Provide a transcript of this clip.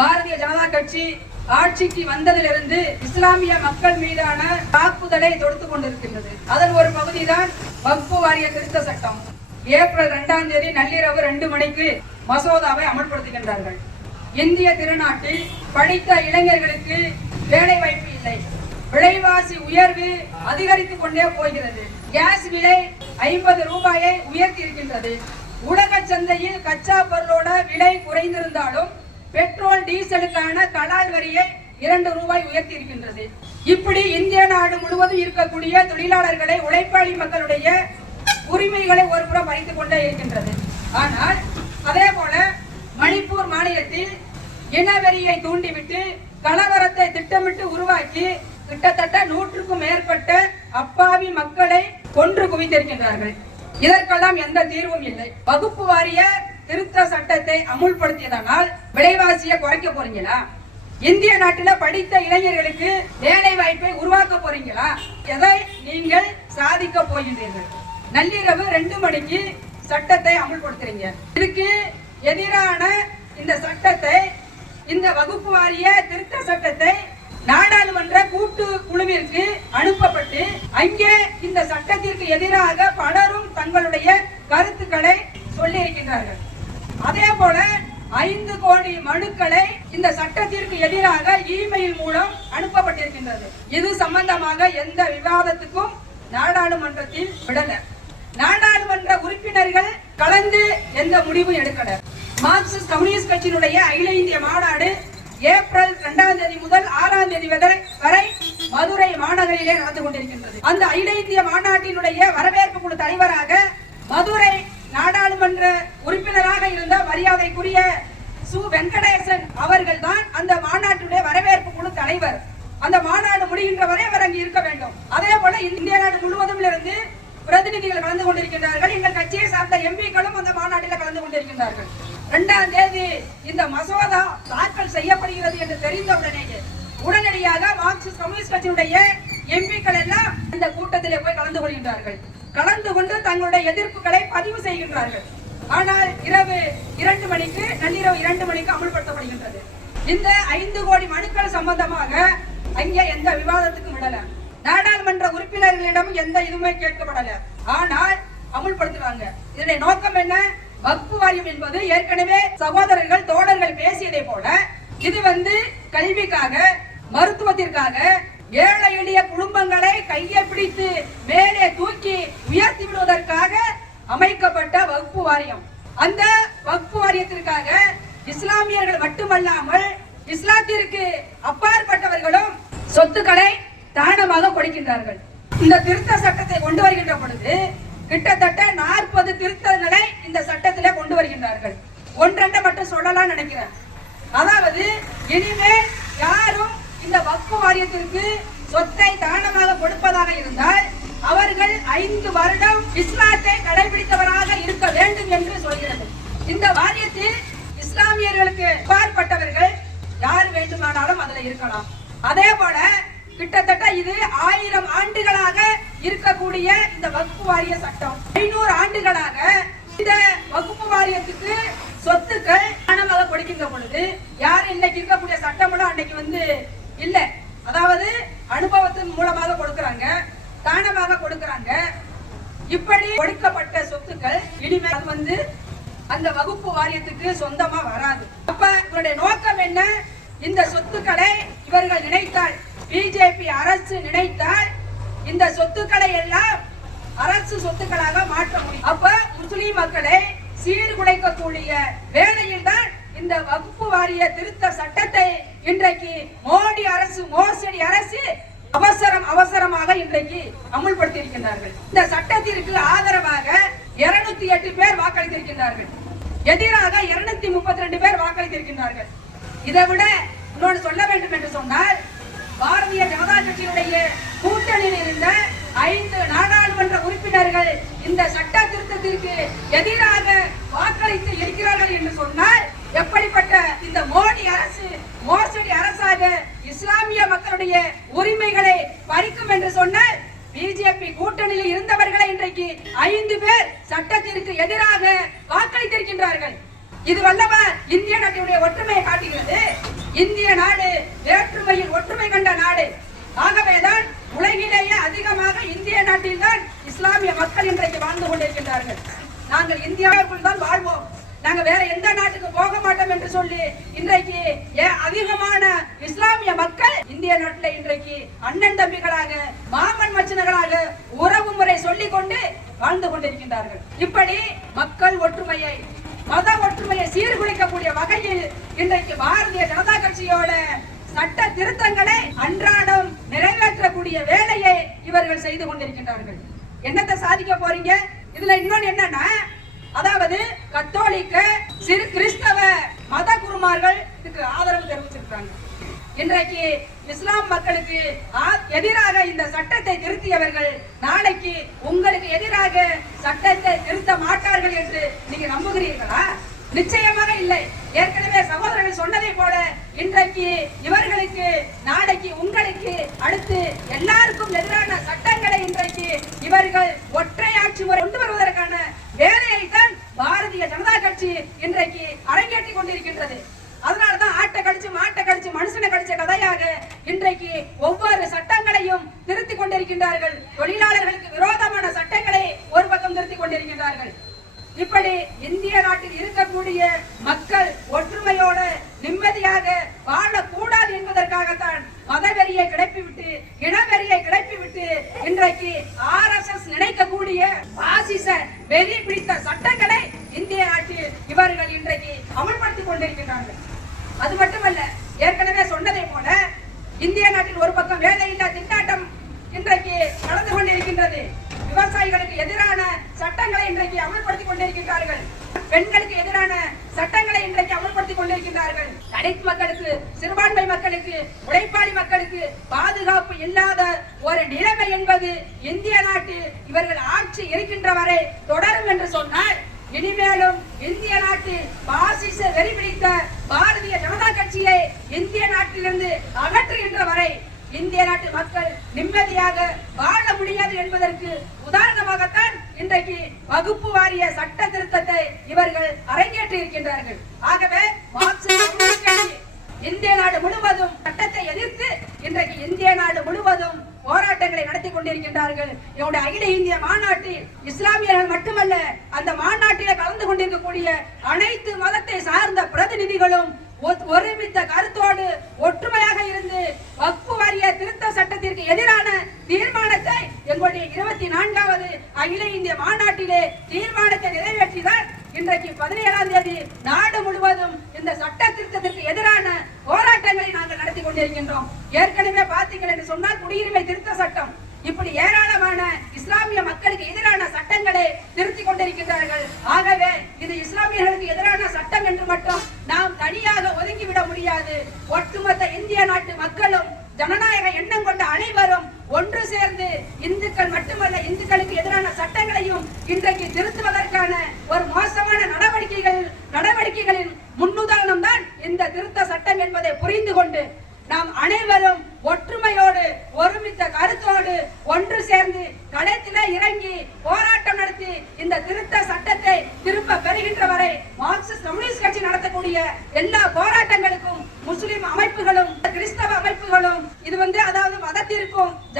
பாரதிய ஜனதா கட்சி ஆட்சிக்கு வந்ததிலிருந்து இஸ்லாமிய மக்கள் மீதான தாக்குதலை தொடுத்து கொண்டிருக்கின்றது. அதன் ஒரு பகுதிதான் வக்பு வாரிய திருத்த சட்டம். ஏப்ரல் இரண்டாம் தேதி நள்ளிரவு ரெண்டு மணிக்கு மசோதாவை அமல்படுத்துகின்றார்கள். இந்திய திருநாட்டில் படித்த இளைஞர்களுக்கு வேலை வாய்ப்பு இல்லை. விலைவாசி உயர்வு அதிகரித்துக் கொண்டே போகிறது. கேஸ் விலை ஐம்பது ரூபாயை உயர்த்தி இருக்கின்றது உலக சந்தையில் கச்சா பொருளோட விலை குறைந்திருந்தாலும் பெட்ரோல் டீசலுக்கான கலால் வரியை இரண்டு ரூபாய் உயர்த்தி இருக்கின்றது இப்படி இந்திய நாடு முழுவதும் இருக்கக்கூடிய தொழிலாளர்களை உழைப்பாளி மக்களுடைய உரிமைகளை ஒருபுறம் பறித்துக் கொண்டே இருக்கின்றது. ஆனால் அதே போல மணிப்பூர் மாநிலத்தில் இனவெறியை தூண்டிவிட்டு கலவரத்தை திட்டமிட்டு உருவாக்கி கிட்டத்தட்ட நூற்றுக்கும் மேற்பட்ட அப்பாவி மக்களை கொன்று குவித்திருக்கின்றார்கள். இதற்கெல்லாம் எந்த தீர்வும் இல்லை. வகுப்பு வாரிய திருத்த சட்டத்தை அமுல்படுத்தியதனால் விலைவாசியை குறைக்க போறீங்களா? இந்திய நாட்டில் படித்த இளைஞர்களுக்கு வேலை வாய்ப்பை உருவாக்க போறீங்களா? எதை நீங்கள் சாதிக்க போகின்றீர்கள்? நள்ளிரவு ரெண்டு மணிக்கு சட்டத்தை அமுல்படுத்துறீங்க. இதுக்கு எதிரான இந்த சட்டத்தை இந்த வகுப்பு வாரிய திருத்த சட்டத்தை நாடாளுமன்ற கூட்டு குழுவிற்கு அனுப்பப்பட்டு அங்கே இந்த சட்டத்திற்கு எதிராக பலரும் தங்களுடைய கருத்துக்களை சொல்லியிருக்கின்றார்கள். அதே போல ஐந்து கோடி மனுக்களை இந்த சட்டத்திற்கு எதிராக இமெயில் மூலம் அனுப்பப்பட்டிருக்கின்றது. இது சம்பந்தமாக எந்த விவாதத்துக்கும் நாடாளுமன்றத்தில் விடல. நாடாளுமன்ற உறுப்பினர்கள் கலந்து எந்த முடிவும் எடுக்கல. மார்க்சிஸ்ட் கம்யூனிஸ்ட் கட்சியினுடைய அகில இந்திய மாநாடு ஏப்ரல் இரண்டாம் தேதி முதல் ஆறாம் தேதி வரை வரை மதுரை மாநகரிலே நடந்து கொண்டிருக்கின்றது. அந்த அகில இந்திய மாநாட்டினுடைய வரவேற்பு குழு தலைவராக மதுரை நாடாளுமன்ற உறுப்பினராக இருந்த மரியாதைக்குரிய சு. வெங்கடேசன் அவர்கள் தான் அந்த மாநாட்டுடைய வரவேற்பு குழு தலைவர். அந்த மாநாடு முடிகின்ற வரை அவர் அங்கு இருக்க வேண்டும். அதே போல இந்திய நாடு முழுவதும் இருந்து பிரதிநிதிகள் கலந்து கொண்டிருக்கின்றார்கள். எங்கள் கட்சியை சார்ந்த எம்பிக்களும் அந்த மாநாட்டில் கலந்து கொண்டிருக்கின்றார்கள். இரண்டாம் தேதி இந்த மசோதா தாக்கல் செய்யப்படுகிறது என்று தெரிந்த உடனேயே உடனடியாக மார்க்சிஸ்ட் கம்யூனிஸ்ட் கட்சியுடைய எம்பிக்கள் எல்லாம் இந்த கூட்டத்திலே போய் கலந்து கொள்கின்றார்கள். கலந்து கொண்டு தங்களுடைய எதிர்ப்புகளை பதிவு செய்கின்றார்கள். ஆனால் இரவு இரண்டு மணிக்கு நள்ளிரவு இரண்டு மணிக்கு அமல்படுத்தப்படுகின்றது. இந்த ஐந்து கோடி மனுக்கள் சம்பந்தமாக அங்கே எந்த விவாதத்துக்கும் விடல. நாடாளுமன்ற உறுப்பினர்களிடம் எந்த இதுவுமே கேட்கப்படல. ஆனால் அமுல்படுத்துவாங்க இதனுடைய நோக்கம் என்ன? வக்பு வாரியம் என்பது ஏற்கனவே சகோதரர்கள் தோழர்கள் பேசியதை போல இது வந்து கல்விக்காக மருத்துவத்திற்காக ஏழை எளிய குடும்பங்களை கையை பிடித்து மேலே தூக்கி உயர்த்தி விடுவதற்காக அமைக்கப்பட்ட வகுப்பு வாரியம். அந்த வகுப்பு வாரியத்திற்காக இஸ்லாமியர்கள் மட்டுமல்லாமல் இஸ்லாத்திற்கு அப்பாற்பட்டவர்களும் சொத்துக்களை தானமாக கொடுக்கின்றார்கள். இந்த திருத்த சட்டத்தை கொண்டு வருகின்ற பொழுது கிட்டத்தட்ட நாற்பது திருத்தங்களை இந்த சட்டத்திலே கொண்டு வருகின்றார்கள். ஒன்றெண்ட மட்டும் சொல்லலாம் நினைக்கிறேன். அதாவது இனிமேல் யாரும் இந்த வக்ஃபு வாரியத்திற்கு சொத்தை தானமாக கொடுப்பதாக இருந்தால் அவர்கள் ஐந்து வருடம் இஸ்லாத்தை கடைபிடித்தவராக இருக்க வேண்டும் என்று சொல்கிறது. இந்த வாரியத்தில் இஸ்லாமியர்களுக்கு அப்பாற்பட்டவர்கள் யார் வேண்டுமானாலும் அதுல இருக்கலாம். அதே போல கிட்டத்தட்ட இது ஆயிரம் ஆண்டுகளாக இருக்கக்கூடிய இந்த வகுப்பு வாரிய சட்டம். ஐநூறு ஆண்டுகளாக இந்த வகுப்பு வாரியத்துக்கு சொத்துக்கள் தானமாக கொடுக்கின்ற பொழுது யார் இன்னைக்கு இருக்கக்கூடிய சட்டமெல்லாம் அன்னைக்கு வந்து இல்ல அதாவது அனுபவத்தின் மூலமாக கொடுக்கறாங்க தானமாக கொடுக்கறாங்க. இப்படி கொடுக்கப்பட்ட சொத்துக்கள் இனிமேல் அது வந்து அந்த வகுப்பு வாரியத்துக்கு சொந்தமா வராது. அப்ப இவருடைய நோக்கம் என்ன? இந்த சொத்துக்களை இவர்கள் நினைத்தால் பிஜேபி அரசு நினைத்தால் இந்த சொத்துக்களை எல்லாம் அரசு சொத்துக்களாக மாற்ற முடியும். அப்ப முஸ்லிம் மக்களை சீர்குலைக்கக்கூடிய வேலையில் தான் இந்த வகுப்பு வாரிய திருத்த சட்டத்தை இன்றைக்கு மோடி அரசு மோசடி அரசு அவசரம் அவசரமாக இன்றைக்கு அமுல்படுத்தி இருக்கின்றார்கள் இந்த சட்டத்திற்கு ஆதரவாக 208 எட்டு பேர் வாக்களித்திருக்கின்றார்கள். எதிராக 232 முப்பத்தி ரெண்டு பேர் வாக்களித்திருக்கின்றார்கள். இதை விட இன்னொன்று சொல்ல வேண்டும் என்று சொன்னால் பாரதிய ஜனதா கட்சியினுடைய கூட்டணியில் இருந்த ஐந்து நாடாளுமன்ற உறுப்பினர்கள் இந்த சட்ட திருத்தத்திற்கு எதிராக வாக்களித்து இருக்கிறார்கள் என்று சொன்னால் எப்படிப்பட்ட இந்த மோடி அரசு மோசடி அரசாக இஸ்லாமிய மக்களுடைய உரிமைகளை பறிக்கும் என்று சொன்னால் பிஜேபி கூட்டணியில் இருந்தவர்களை இன்றைக்கு ஐந்து பேர் சட்டத்திற்கு எதிராக வாக்களித்திருக்கின்றார்கள். இது வல்லவா இந்திய நாட்டினுடைய ஒற்றுமையை காட்டுகிறது? இந்திய நாடு வேற்றுமையில் ஒற்றுமை கண்ட நாடு. ஆகவேதான் உலகிலேயே அதிகமாக இந்திய நாட்டில்தான் இஸ்லாமிய மக்கள் இன்றைக்கு வாழ்ந்து கொண்டிருக்கின்றார்கள். நாங்கள் இந்தியாவுக்குள் தான் வாழ்வோம். நாங்க வேற எந்த நாட்டுக்கு போக மாட்டோம் என்று சொல்லி இன்றைக்கு ஏ- அதிகமான இஸ்லாமிய மக்கள் இந்திய நாட்டில் இன்றைக்கு அண்ணன் தம்பிகளாக மாமன் மச்சனர்களாக உறவு முறை சொல்லிக் கொண்டு வாழ்ந்து கொண்டிருக்கின்றார்கள். இப்படி மக்கள் ஒற்றுமையை மத ஒற்றுமையை சீர்குலைக்கக்கூடிய வகையில் இன்றைக்கு பாரதிய ஜனதா கட்சியோட சட்ட திருத்தங்களை அன்றாடம் நிறைவேற்றக்கூடிய வேலையை இவர்கள் செய்து கொண்டிருக்கின்றார்கள். என்னத்தை சாதிக்க போறீங்க? இதுல இன்னொன்னு என்னன்னா அதாவது கத்தோலிக்க சிறு கிறிஸ்தவ மத குருமார்கள் இதுக்கு ஆதரவு தெரிவிச்சிருக்காங்க இன்றைக்கு இஸ்லாம் மக்களுக்கு எதிராக இந்த சட்டத்தை திருத்தியவர்கள் நாளைக்கு உங்களுக்கு எதிராக சட்டத்தை திருத்த மாட்டார்கள் என்று நீங்க நம்புகிறீர்களா? நிச்சயமாக இல்லை. ஏற்கனவே சகோதரர்கள் சொன்னதை போல இன்றைக்கு இவர்களுக்கு நாளைக்கு உங்களுக்கு அடுத்து எல்லாருக்கும் எதிரான சட்டங்களை இன்றைக்கு இவர்கள் ஒற்றையாட்சி முறை கொண்டு வருவதற்கான வேலையை தான் பாரதிய ஜனதா கட்சி இன்றைக்கு அரங்கேற்றிக் கொண்டிருக்கின்றது அதனாலதான் ஆட்டை கடிச்சு மாட்டை கடிச்சு மனுஷனை கடிச்ச கதையாக இன்றைக்கு ஒவ்வொரு சட்டங்களையும் திருத்திக் கொண்டிருக்கின்றார்கள். தொழிலாளர்களுக்கு விரோதமான சட்டங்களை ஒரு பக்கம் திருத்திக் கொண்டிருக்கின்றார்கள். இப்படி இந்திய நாட்டில் இருக்கக்கூடிய மக்கள் ஒற்றுமையோடு நிம்மதியாக வாழக்கூடாது என்பதற்காகத்தான் மதவெறியை கிளப்பிவிட்டு இனவெறியை கிளப்பிவிட்டு இன்றைக்கு ஆர் எஸ் எஸ் நினைக்கக்கூடிய பாசிச வெறி பிடித்த சட்டங்களை இந்திய நாட்டில் இவர்கள் இன்றைக்கு அமல்படுத்திக் கொண்டிருக்கிறார்கள் அது மட்டுமல்ல இந்திய நாட்டில் ஒரு பக்கம் வேலையில்லா திண்டாட்டம் இன்றைக்கு நடந்து கொண்டிருக்கின்றது. விவசாயிகளுக்கு எதிரான சட்டங்களை இன்றைக்கு அமல்படுத்திக் கொண்டிருக்கின்றார்கள். பெண்களுக்கு எதிரான சட்டங்களை இன்றைக்கு அமல்படுத்திக் கொண்டிருக்கின்றார்கள். தலித் மக்களுக்கு சிறுபான்மை மக்களுக்கு உழைப்பாளி மக்களுக்கு பாதுகாப்பு இல்லாத ஒரு நிலைமை என்பது இந்திய நாட்டில் இவர்கள் ஆட்சி இருக்கின்ற வரை தொடரும் என்று சொன்னால் இனிமேலும் இந்திய நாட்டில் பாசிச வெறி பிடித்த பாரதிய ஜனதா கட்சியை இந்திய நாட்டிலிருந்து அகற்றுகின்ற வரை இந்திய நாட்டு மக்கள் நிம்மதியாக வாழ முடியாது என்பதற்கு உதாரணமாகத்தான் இன்றைக்கு வகுப்பு வாரிய சட்ட திருத்தத்தை இவர்கள் அரங்கேற்றி இருக்கின்றார்கள். ஆகவே மார்க்சிஸ்ட் இந்திய நாடு முழுவதும் சட்டத்தை எதிர்த்து இன்றைக்கு இந்திய நாடு முழுவதும் போராட்டங்களை நடத்தி கொண்டிருக்கின்றார்கள். இவருடைய அகில இந்திய மாநாட்டில் இஸ்லாமியர்கள் மட்டுமல்ல அந்த மாநாட்டில கலந்து கொண்டிருக்கக்கூடிய அனைத்து மதத்தை சார்ந்த பிரதிநிதிகளும் ஒருமித்த கருத்தோடு ஒற்றுமையாக இருந்து வக்பு வாரிய திருத்த சட்டத்திற்கு எதிரான தீர்மானத்தை எங்களுடைய இருபத்தி நான்காவது அகில இந்திய மாநாட்டிலே தீர்மானத்தை நிறைவேற்றிதான் இன்றைக்கு பதினேழாம் தேதி நாடு முழுவதும் இந்த சட்ட திருத்தத்திற்கு எதிரான போராட்டங்களை நாங்கள் நடத்தி கொண்டிருக்கின்றோம். ஏற்கனவே பார்த்து குடியுரிமை திருத்த சட்டம். இப்படி ஏராளமான இஸ்லாமிய மக்களுக்கு எதிரான சட்டங்களை திருத்திக் கொண்டிருக்கின்றார்கள். ஆகவே இது இஸ்லாமியர்களுக்கு எதிரான சட்டம் என்று மட்டும் நாம் தனியாக ஒதுங்கிவிட முடியாது. ஒட்டுமொத்த இந்திய நாட்டு மக்களும் ஜனநாயக எண்ணம் கொண்ட அனைவரும் ஒன்று சேர்ந்து இந்துக்கள் மட்டுமல்ல இந்துக்களுக்கு எதிரான சட்டங்களையும் இன்றைக்கு திருத்துவதற்கான ஒரு மோசமான நடவடிக்கைகள் நடவடிக்கைகளின் முன்னுதாரணம் தான் இந்த திருத்த சட்டம் என்பதை புரிந்து கொண்டு நாம் அனைவரும் como